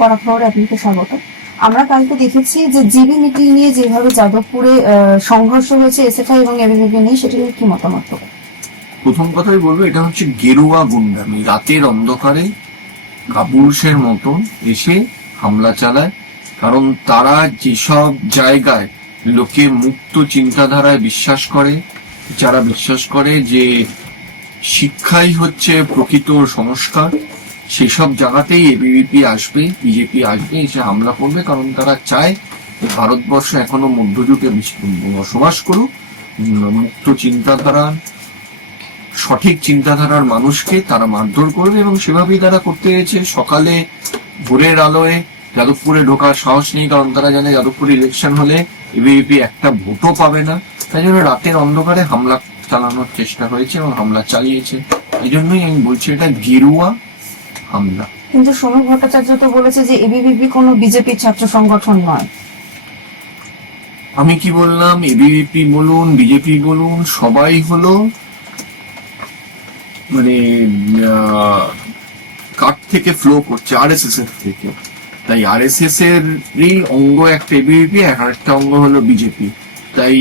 কড়া খবরে আপনাকে স্বাগত। আমরা কালকে দেখেছি যে জিবি মিটিং নিয়ে যেভাবে যাদবপুরে সংঘর্ষ হয়েছে এসএফআই এবং এবিভিপি নিয়ে, সেটা নিয়ে কি মতামত? প্রথম কথাই বলবো, এটা হচ্ছে গেরুয়া গুন্ডামি। রাতের অন্ধকারে কাপুরুষের মতন এসে হামলা চালায়। কারণ তারা যেসব জায়গায় লোকে মুক্ত চিন্তাধারায় বিশ্বাস করে, যারা বিশ্বাস করে যে শিক্ষাই হচ্ছে প্রকৃত সংস্কার, সেসব জায়গাতেই এবিভিপি আসবে, বিজেপি আসবে, এসে হামলা করবে। কারণ তারা চায় ভারতবর্ষ এখনো মধ্যযুগে বসবাস করুক, মুক্ত চিন্তাধারা, সঠিক চিন্তাধারার মানুষকে তারা মারধর করবে, এবং সেভাবেই তারা করতে গেছে। সকালে ভোরের আলোয় যাদবপুরে ঢোকার সাহস নেই, কারণ তারা জানে যাদবপুরে ইলেকশন হলে এবিভিপি একটা ভোটও পাবে না। তাই জন্য রাতের অন্ধকারে হামলা চালানোর চেষ্টা হয়েছে এবং হামলা চালিয়েছে। এই জন্যই আমি বলছি এটা গেরুয়া হামলা। কিন্তু সমীর ভট্টাচার্য তো বলেছে যে এবিভিপি কোনো বিজেপির ছাত্র সংগঠন নয়। আমি কি বললাম? এবিভিপি বলুন, বিজেপি বলুন, সবাই হলো মানে কার থেকে ফ্লো করছে, আরএসএস এর থেকে। তাই আরএসএস এরই অঙ্গ একটা এবিভিপি, একটা অঙ্গ হলো বিজেপি। তাই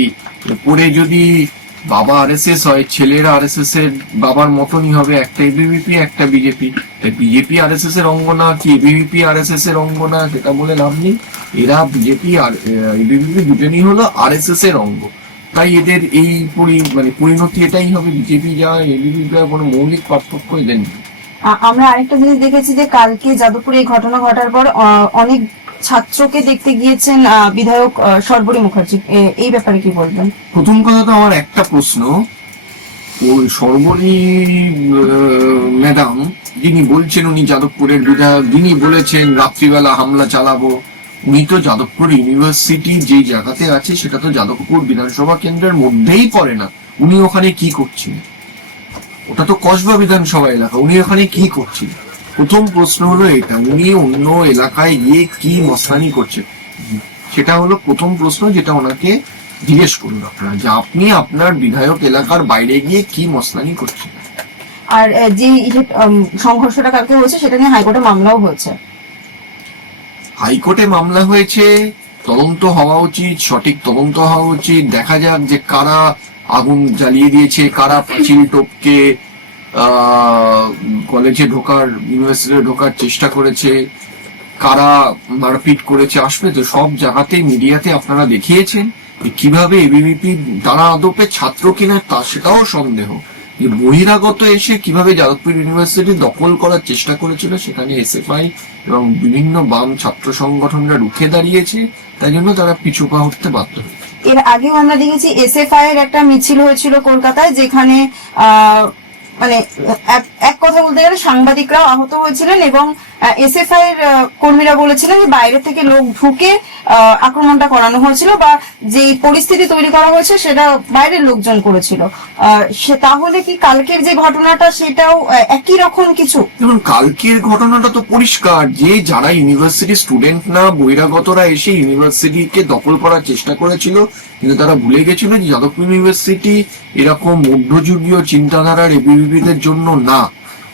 পরে যদি বাবা আরএসএস হয়, ছেলেরা আরএসএস এর বাবার মতনই হবে, একটা এবিভিপি একটা বিজেপি। তাই বিজেপি আরএসএস এর অঙ্গ না কি এবিভিপি আরএসএস এর অঙ্গ না, সেটা বলে লাভ নেই। এরা বিজেপি আর এবিভিপি দুজনই হলো আরএসএস এর অঙ্গ। তাই এদের এই পরিণতি এটাই হবে। বিজেপি যা এবিভিপি যা, কোনো মৌলিক পার্থক্য এদের নেই। আমরা আরেকটা জিনিস দেখেছি যে কালকে যাদবপুরে এই ঘটনা ঘটার পর অনেক ছাত্রকে দেখতে গিয়েছেন বিধায়ক সর্বরী মুখার্জি। এই ব্যাপারে কি বলবেন? প্রথম কথা তো আমার একটা প্রশ্ন, ওই সর্বরী ম্যাডাম যিনি বলছেন উনি যাদবপুরের বিধায়ক, যিনি বলেছেন রাত্রিবেলা হামলা চালাবো, উনি তো যাদবপুর ইউনিভার্সিটি যে জায়গাতে আছে সেটা তো যাদবপুর বিধানসভা কেন্দ্রের মধ্যেই পড়ে না। উনি ওখানে কি করছেন? ওটা তো কসবা বিধানসভা এলাকা, উনি ওখানে কি করছেন? প্রথম প্রশ্ন হলো এটা, উনি অন্য এলাকায় গিয়ে কি মস্তানি করছেন, সেটা হলো প্রথম প্রশ্ন, যেটা ওনাকে জিজ্ঞেস করুন আপনারা, যে আপনি আপনার বিধায়ক এলাকার বাইরে গিয়ে কি মস্তানি করছেন। আর যে সংঘর্ষটা কালকে হয়েছে সেটা নিয়ে হাইকোর্টে মামলাও হয়েছে। হাইকোর্টে মামলা হয়েছে, তদন্ত হওয়া উচিত, সঠিক তদন্ত হওয়া উচিত। দেখা যাক যে কারা আগুন জ্বালিয়ে দিয়েছে, কারা পাঁচিল টপকে কলেজে ঢোকার, ইউনিভার্সিটিতে ঢোকার চেষ্টা করেছে, কারা মারপিট করেছে। আসবে তো সব জায়গাতেই, মিডিয়াতে আপনারা দেখিয়েছেন কিভাবে এবিভিপি তারা আদপে ছাত্র কিনা তা সেটাও সন্দেহ, যে বহিরাগত এসে কিভাবে যাদবপুর ইউনিভার্সিটি দখল করার চেষ্টা করেছিল, সেখানে এসএফআই এবং বিভিন্ন বাম ছাত্র সংগঠনরা রুখে দাঁড়িয়েছে। তাই জন্য তারা পিছু পা হতে বাধ্য হয়েছে। এর আগেও আমরা দেখেছি এসএফআই এর একটা মিছিল হয়েছিল কলকাতায়, যেখানে মানে এক কথা বলতে গেলে সাংবাদিকরাও আহত হয়েছিলেন, এবং এসএফআই এর কর্মীরা বলেছিলেন যে বাইরে থেকে লোক ঢুকে আক্রমণটা করানো হয়েছিল, বা যে পরিস্থিতি তৈরি করা হয়েছে সেটা বাইরের লোকজন করেছিল। সে তাহলে কি কালকের যে ঘটনাটা সেটাও একই রকম কিছু? দেখুন, কালকের ঘটনাটা তো পরিষ্কার, যে যারা ইউনিভার্সিটি স্টুডেন্ট না, বহিরাগতরা এসে ইউনিভার্সিটিকে দখল করার চেষ্টা করেছিল, কিন্তু তারা ভুলে গেছিল যে যাদবপুর ইউনিভার্সিটি এরকম মধ্যযুগীয় চিন্তাধারার এবিভিপিদের জন্য না।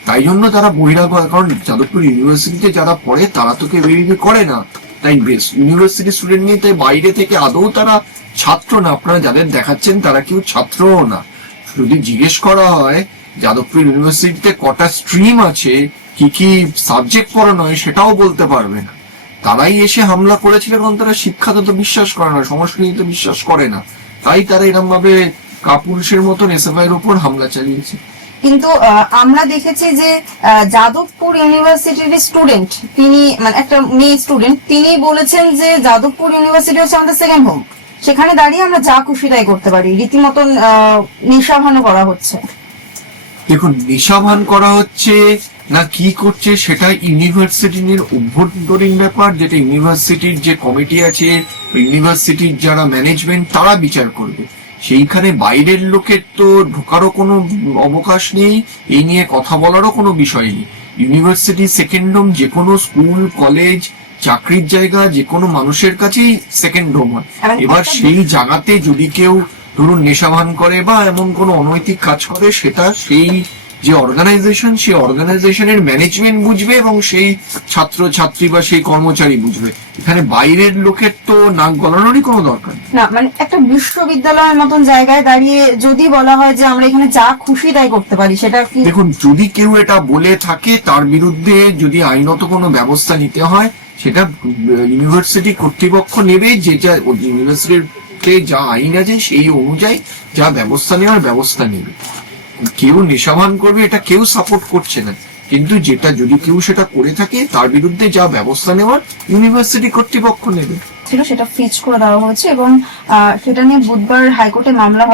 তাই জন্য তারা বহিরাগত, কারণ যাদবপুর ইউনিভার্সিটিতে যারা পড়ে তারা তো কেউ এবিভিপি করে না। তাই বেশ ইউনিভার্সিটি স্টুডেন্ট নিয়ে, তাই বাইরে থেকে আদৌ তারা ছাত্র না। আপনারা যাদের দেখাচ্ছেন তারা কেউ ছাত্রও না। যদি জিজ্ঞেস করা হয় যাদবপুর ইউনিভার্সিটিতে কটা স্ট্রিম আছে, কি কি সাবজেক্ট পড়ানো হয়, সেটাও বলতে পারবে না। তারাই এসে হামলা করেছিল, কারণ তারা শিক্ষাতে তো বিশ্বাস করে না, সংস্কৃতিতে বিশ্বাস করে না। তাই তারা এরকম ভাবে কাপুরুষের মতন এসএফআই এর উপর হামলা চালিয়েছে। কিন্তু আমরা দেখেছি যে যাদবপুর ইউনিভার্সিটির স্টুডেন্ট, তিনি মানে একটা মেয়ে স্টুডেন্ট, তিনি বলেছেন যে যাদবপুর ইউনিভার্সিটি হচ্ছে আমাদের সেকেন্ড হোম, সেখানে দাঁড়িয়ে আমরা যা খুশি তাই করতে পারি। রীতিমতন নেশাভানও করা হচ্ছে। দেখুন, নেশাভান করা হচ্ছে না কি করছে সেটা ইউনিভার্সিটির অভ্যন্তরীণ ব্যাপার, যেটা ইউনিভার্সিটির যে কমিটি আছে, ইউনিভার্সিটির যারা ম্যানেজমেন্ট, তারা বিচার করবে। সেইখানে বাইরের লোকের তো ঢোকারও কোনো অবকাশ নেই, এই নিয়ে কথা বলারও কোনো বিষয় নেই। ইউনিভার্সিটি সেকেন্ড হোম যে কোনো স্কুল, কলেজ, চাকরির জায়গা, যে কোনো মানুষের কাছেই সেকেন্ড হোম হয়। এবার সেই জায়গাতে যদি কেউ ধরুন নেশাভান করে বা এমন কোনো অনৈতিক কাজ করে, সেটা সেই যে অর্গানাইজেশন, সেই অর্গানাইজেশনের ম্যানেজমেন্ট বুঝবে এবং সেই ছাত্র ছাত্রী বা সেই কর্মচারী বুঝবে। এখানে বাইরের লোকের তো নাক গলানোরই কোনো দরকার নেই। না মানে একটা বিশ্ববিদ্যালয়ের মতন জায়গায় দাঁড়িয়ে যদি বলা হয় যে আমরা এখানে যা খুশি তাই করতে পারি, সেটা কি? দেখুন, যদি কেউ এটা বলে থাকে তার বিরুদ্ধে যদি আইনত কোনো ব্যবস্থা নিতে হয়, সেটা ইউনিভার্সিটি কর্তৃপক্ষ নেবে। যে যা ইউনিভার্সিটিতে যা আইন আছে সেই অনুযায়ী যা ব্যবস্থা নেওয়ার ব্যবস্থা নেবে। কেউ নেশাভান করবে এটা কেউ সাপোর্ট করছে না, কিন্তু যেটা যদি কেউ সেটা করে থাকে তার বিরুদ্ধে যা ব্যবস্থা নেওয়ার ইউনিভার্সিটি কর্তৃপক্ষ নেবে। ছিল সেটা ফ্রিজ করে দেওয়া হয়েছে এবং সেটা নিয়ে বুধবার হাইকোর্টে মামলা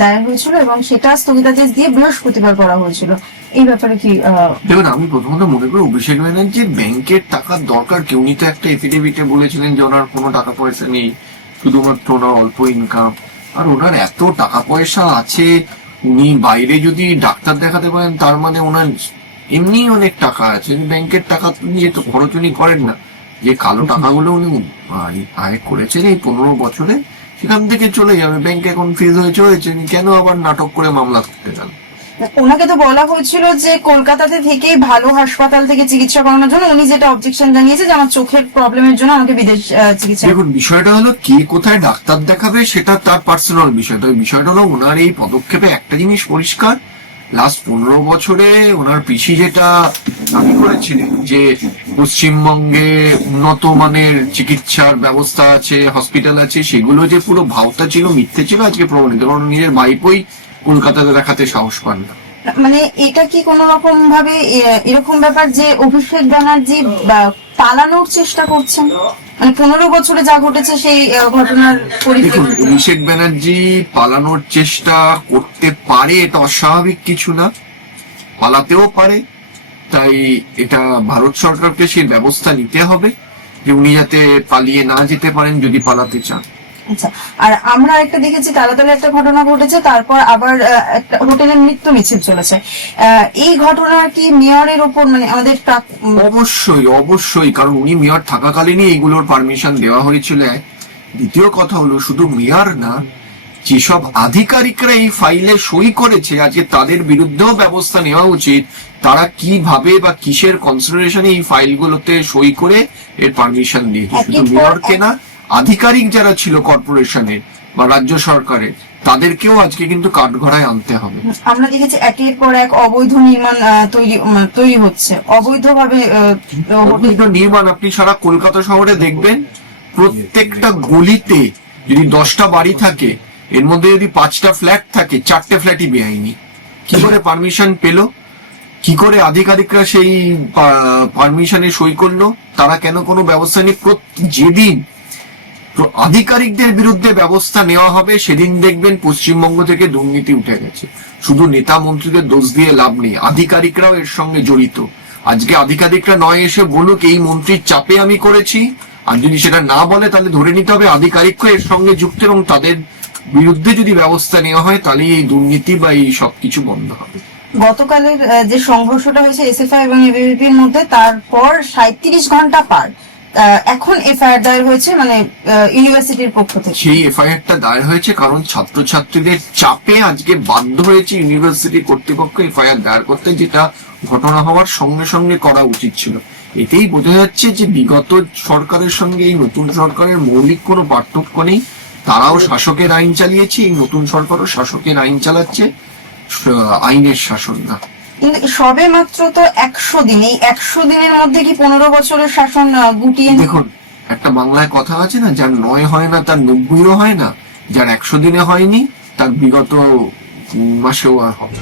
দায়ের হয়েছিল এবং সেটা স্থগিতাদেশ দিয়ে বৃহস্পতিবার করা হয়েছিল। এই ব্যাপারে কি? দেখুন, আমি প্রথমত মনে করি অভিষেক ব্যানার্জির ব্যাংকের টাকার দরকার কি? উনি তো একটা এফিডেভিটে বলেছিলেন যে ওনার কোনো টাকা পয়সা নেই, শুধুমাত্র ওনার অল্প ইনকাম। আর ওনার এত টাকা পয়সা আছে, উনি বাইরে যদি ডাক্তার দেখাতে পারেন তার মানে ওনার এমনি অনেক টাকা আছে। ব্যাংকের টাকা নিয়ে তো খরচ উনি করেন না। যে কালো টাকাগুলো উনি আয় করেছেন এই 15 বছরে, সেখান থেকে চলে যাবে। ব্যাংক এখন ফ্রিজ হয়েছে, উনি কেন আবার নাটক করে মামলা করতে গেল? ওনাকে তো বলা হয়েছিল যে কলকাতাতে থেকেই ভালো হাসপাতাল থেকে চিকিৎসা করানোর জন্য। উনি যেটা অবজেকশন জানিয়েছে যে আমার চোখের প্রবলেমের জন্য আমাকে বিদেশ চিকিৎসা। দেখুন, বিষয়টা হলো কে কোথায় ডাক্তার দেখাবে সেটা তার পার্সোনাল বিষয়। তবে বিষয়টা হলো ওনার এই পদক্ষেপে একটা জিনিস পরিষ্কার, লাস্ট 15 বছরে ওনার পিসি যেটা দাবি করেছিলেন যে পশ্চিমবঙ্গে উন্নত মানের চিকিৎসার ব্যবস্থা আছে, হসপিটাল আছে, সেগুলো যে পুরো ভাওতা ছিল, মিথ্যে ছিল, আজকে প্রমাণিত। কারণ নিজের ভাইপোই কলকাতাতে দেখাতে সাহস পান না। মানে এটা কি কোন রকম ভাবে এরকম ব্যাপার যে অভিষেক ব্যানার্জি পালানোর চেষ্টা করছেন? মানে 15 বছরে যা ঘটেছে সেই ঘটনার দেখুন, পরিপ্রেক্ষিতে অভিষেক ব্যানার্জি পালানোর চেষ্টা করতে পারে, এটা অস্বাভাবিক কিছু না, পালাতেও পারে। তাই এটা ভারত সরকারকে সেই ব্যবস্থা নিতে হবে যে উনি যাতে পালিয়ে না যেতে পারেন যদি পালাতে চান। আচ্ছা, আর আমরা একটা দেখেছি তাড়াতাড়ি একটা ঘটনা ঘটেছে, তারপর আবার একটা হোটেলের মৃত্যু মিছিল চলেছে। এই ঘটনার কি মেয়রের ওপর, মানে আমাদের অবশ্যই অবশ্যই, কারণ উনি মেয়র থাকাকালীনই এইগুলোর পারমিশন দেওয়া হয়েছিল। দ্বিতীয় কথা হলো, শুধু মেয়র না, যেসব আধিকারিকরা এই ফাইলে সই করেছে আজকে তাদের বিরুদ্ধেও ব্যবস্থা নেওয়া উচিত। তারা কিভাবে বা কিসের কনসিডারেশনে এই ফাইলগুলোতে সই করে এর পারমিশন দিয়েছে। শুধু মেয়রকে না, আধিকারিক যারা ছিল কর্পোরেশনের বা রাজ্য সরকারের, তাদেরকেও আজকে কিন্তু কাঠগড়ায় আনতে হবে। আমরা দেখেছি একের পর এক অবৈধ নির্মাণ তৈরি হচ্ছে, অবৈধভাবে অবৈধ নির্মাণ। আপনি সারা কলকাতা শহরে দেখবেন, প্রত্যেকটা গলিতে যদি 10টা বাড়ি থাকে, এর মধ্যে যদি 5টা ফ্ল্যাট থাকে, 4টে ফ্ল্যাটই বেআইনি। কি করে পারমিশন পেলো? কি করে আধিকারিকরা সেই পারমিশনে সই করলো? তারা কেন কোনো ব্যবস্থা নেই? যেদিন আধিকারিকদের বিরুদ্ধে ব্যবস্থা নেওয়া হবে সেদিন দেখবেন পশ্চিমবঙ্গ থেকে দুর্নীতি উঠে গেছে। শুধু নেতা মন্ত্রীদের দোষ দিয়ে লাভ নেই, আধিকারিকরাও এর সঙ্গে জড়িত। আজকে আধিকারিকরা নয় এসে বলুক এই মন্ত্রীর চাপে আমি করেছি, আর যদি সেটা না বলে তাহলে ধরে নিতে হবে আধিকারিকরা এর সঙ্গে যুক্ত, এবং তাদের বিরুদ্ধে যদি ব্যবস্থা নেওয়া হয় তাহলে এই দুর্নীতি বা এই সবকিছু বন্ধ হবে। গতকালের যে সংঘর্ষটা হয়েছে এসএফআই এবং এবিভিপির মধ্যে, তারপর 37 ঘন্টা পার, এখন এফআইআর দায়ের হয়েছে মানে ইউনিভার্সিটির পক্ষ থেকে। সেই এফআইআরটা দায়ের হয়েছে কারণ ছাত্রছাত্রীদের চাপে আজকে বাধ্য হয়েছে ইউনিভার্সিটি কর্তৃপক্ষ এফআইআর দায়ের করতে, যেটা ঘটনা হওয়ার সঙ্গে সঙ্গে করা উচিত ছিল। এতেই বোঝা যাচ্ছে যে বিগত সরকারের সঙ্গে এই নতুন সরকারের মৌলিক কোনো পার্থক্য নেই। তারাও শাসকের আইন চালিয়েছে, এই নতুন সরকারও শাসকের আইন চালাচ্ছে, আইনের শাসন না। সবে মাত্র তো 100 দিন, এই 100 দিনের মধ্যে কি 15 বছরের শাসন গুটিয়ে? দেখুন, একটা বাংলায় কথা আছে না, যার 9 হয় না তার 90ও হয় না, যার 100 দিনে হয়নি তার বিগত মাসেও আর হবে।